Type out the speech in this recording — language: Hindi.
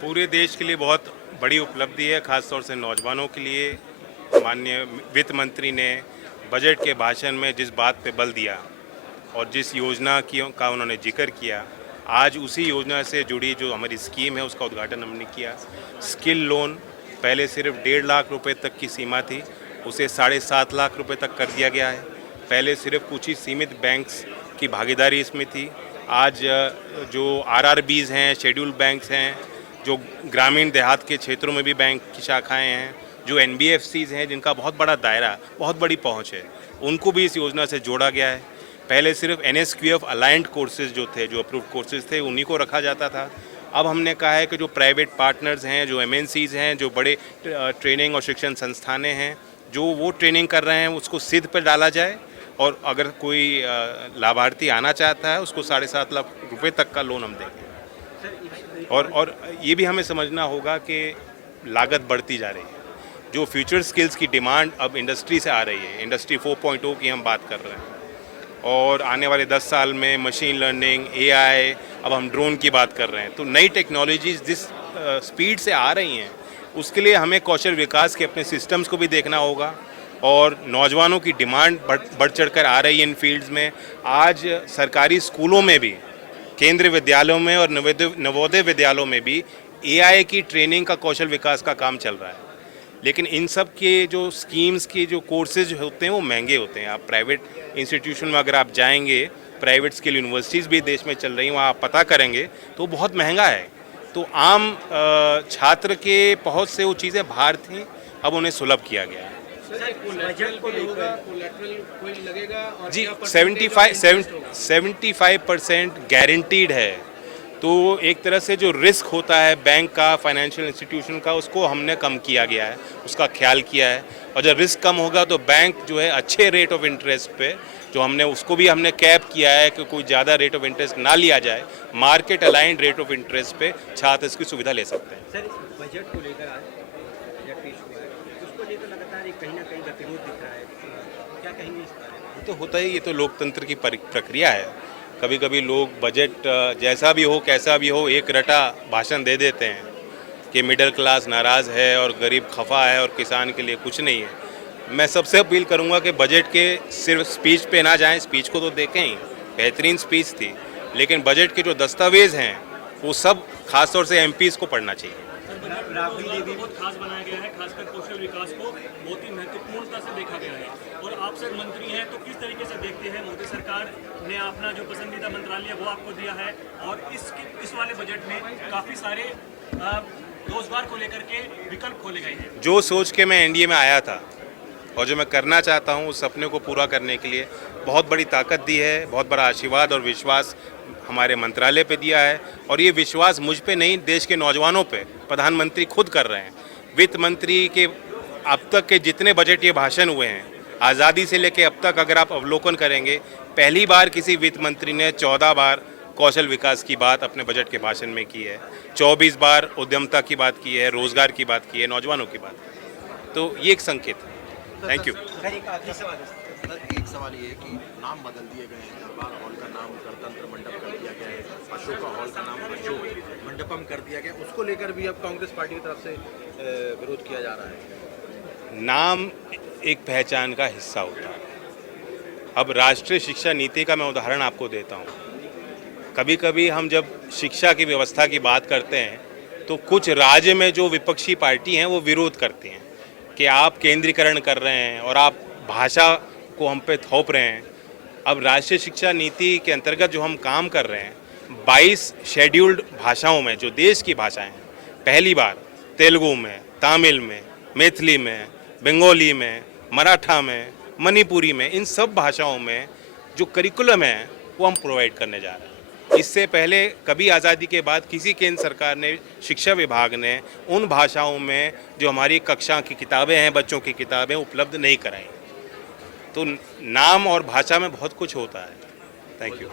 पूरे देश के लिए बहुत बड़ी उपलब्धि है, खासतौर से नौजवानों के लिए। माननीय वित्त मंत्री ने बजट के भाषण में जिस बात पे बल दिया और जिस योजना की का उन्होंने जिक्र किया, आज उसी योजना से जुड़ी जो हमारी स्कीम है उसका उद्घाटन हमने किया। स्किल लोन पहले सिर्फ 1.5 लाख रुपए तक की सीमा थी, उसे 7.5 लाख रुपए तक कर दिया गया है। पहले सिर्फ कुछ ही सीमित बैंक्स की भागीदारी इसमें थी। आज जो आरआरबीज़ हैं, शेड्यूल्ड बैंक्स हैं, जो ग्रामीण देहात के क्षेत्रों में भी बैंक की शाखाएं हैं, जो एनबीएफसीज़ हैं जिनका बहुत बड़ा दायरा, बहुत बड़ी पहुंच है, उनको भी इस योजना से जोड़ा गया है। पहले सिर्फ एनएसक्यूएफ अलाइंड कोर्सेज जो थे, जो अप्रूव्ड कोर्सेज थे, उन्हीं को रखा जाता था। अब हमने कहा है कि जो प्राइवेट पार्टनर्स हैं, जो एमएनसीज़ हैं, जो बड़े ट्रेनिंग और शिक्षण संस्थानें हैं, जो वो ट्रेनिंग कर रहे हैं उसको सिद्ध पर डाला जाए, और अगर कोई लाभार्थी आना चाहता है उसको 7.5 लाख रुपए तक का लोन हम देंगे। और ये भी हमें समझना होगा कि लागत बढ़ती जा रही है। जो फ्यूचर स्किल्स की डिमांड अब इंडस्ट्री से आ रही है, इंडस्ट्री 4.0 की हम बात कर रहे हैं, और आने वाले 10 साल में मशीन लर्निंग, एआई, अब हम ड्रोन की बात कर रहे हैं। तो नई टेक्नोलॉजीज जिस स्पीड से आ रही हैं, उसके लिए हमें कौशल विकास के अपने सिस्टम्स को भी देखना होगा, और नौजवानों की डिमांड बढ़ चढ़ कर आ रही है इन फील्ड्स में। आज सरकारी स्कूलों में भी, केंद्रीय विद्यालयों में और नवोदय विद्यालयों में भी एआई की ट्रेनिंग का, कौशल विकास का काम चल रहा है। लेकिन इन सब के जो स्कीम्स के जो कोर्सेज होते हैं वो महंगे होते हैं। आप प्राइवेट इंस्टीट्यूशन में अगर आप जाएंगे, प्राइवेट स्किल यूनिवर्सिटीज़ भी देश में चल रही हैं, वहाँ आप पता करेंगे तो बहुत महंगा है। तो आम छात्र के पहुँच से वो चीज़ें बाहर थीं, अब उन्हें सुलभ किया गया है। जी, 75% गारंटीड है। तो एक तरह से जो रिस्क होता है बैंक का, फाइनेंशियल इंस्टीट्यूशन का, उसको हमने कम किया गया है, उसका ख्याल किया है। और जब रिस्क कम होगा तो बैंक जो है अच्छे रेट ऑफ इंटरेस्ट पे, जो हमने उसको भी हमने कैप किया है कि कोई ज़्यादा रेट ऑफ इंटरेस्ट ना लिया जाए, market aligned rate of interest पे छात्र इसकी सुविधा ले सकते हैं। सर, बजट को लेकर आज बजट पेश हुआ है, उसको लेकर लगातार एक कहीं ना कहीं गतिरोध दिख रहा है, क्या कहेंगे इस बारे में? तो होता ही, ये तो लोकतंत्र की प्रक्रिया है। कभी कभी लोग बजट जैसा भी हो, कैसा भी हो, एक रटा भाषण दे देते हैं कि मिडिल क्लास नाराज़ है और गरीब खफा है और किसान के लिए कुछ नहीं है। मैं सबसे अपील करूंगा कि बजट के सिर्फ स्पीच पे ना जाएं। स्पीच को तो देखें ही, बेहतरीन स्पीच थी, लेकिन बजट के जो दस्तावेज हैं वो सब खासतौर से एमपीज़ को पढ़ना चाहिए। राबड़ी देवी बहुत खास बनाया गया है, खासकर कौशल विकास को बहुत ही महत्वपूर्णता से देखा गया है, और आप सर मंत्री हैं तो किस तरीके से देखते हैं, मोदी सरकार ने अपना जो पसंदीदा मंत्रालय वो आपको दिया है, और इस वाले बजट में काफ़ी सारे रोजगार को लेकर के विकल्प खोले गए हैं। जो सोच के मैं एनडीए में आया था और जो मैं करना चाहता हूँ, उस सपने को पूरा करने के लिए बहुत बड़ी ताकत दी है, बहुत बड़ा आशीर्वाद और विश्वास हमारे मंत्रालय पे दिया है। और ये विश्वास मुझ पे नहीं, देश के नौजवानों पे प्रधानमंत्री खुद कर रहे हैं। वित्त मंत्री के अब तक के जितने बजटीय भाषण हुए हैं, आज़ादी से लेकर अब तक अगर आप अवलोकन करेंगे, पहली बार किसी वित्त मंत्री ने 14 बार कौशल विकास की बात अपने बजट के भाषण में की है, 24 बार उद्यमता की बात की है, रोजगार की बात की है, नौजवानों की बात। तो ये एक संकेत है। Thank you. सर, एक आखिरी सवाल है सर। एक सवाल ये है कि नाम बदल दिए गए हैं। दरबार हॉल का नाम गणतंत्र मंडप कर दिया गया है, अशोका हॉल का नाम अशोक मंडपम कर दिया गया, उसको लेकर भी अब कांग्रेस पार्टी की तरफ से विरोध किया जा रहा है। नाम एक पहचान का हिस्सा होता है। अब राष्ट्रीय शिक्षा नीति का मैं उदाहरण आपको देता हूँ। कभी कभी हम जब शिक्षा की व्यवस्था की बात करते हैं तो कुछ राज्य में जो विपक्षी पार्टी हैं वो विरोध करती हैं कि आप केंद्रीकरण कर रहे हैं और आप भाषा को हम पे थोप रहे हैं। अब राष्ट्रीय शिक्षा नीति के अंतर्गत जो हम काम कर रहे हैं, 22 शेड्यूल्ड भाषाओं में, जो देश की भाषाएं हैं, पहली बार तेलुगु में, तमिल में, मैथिली में, बंगाली में, मराठा में, मणिपुरी में, इन सब भाषाओं में जो करिकुलम है वो हम प्रोवाइड करने जा रहे हैं। इससे पहले कभी आज़ादी के बाद किसी केंद्र सरकार ने, शिक्षा विभाग ने उन भाषाओं में जो हमारी कक्षा की किताबें हैं, बच्चों की किताबें उपलब्ध नहीं कराई। तो नाम और भाषा में बहुत कुछ होता है। Thank you.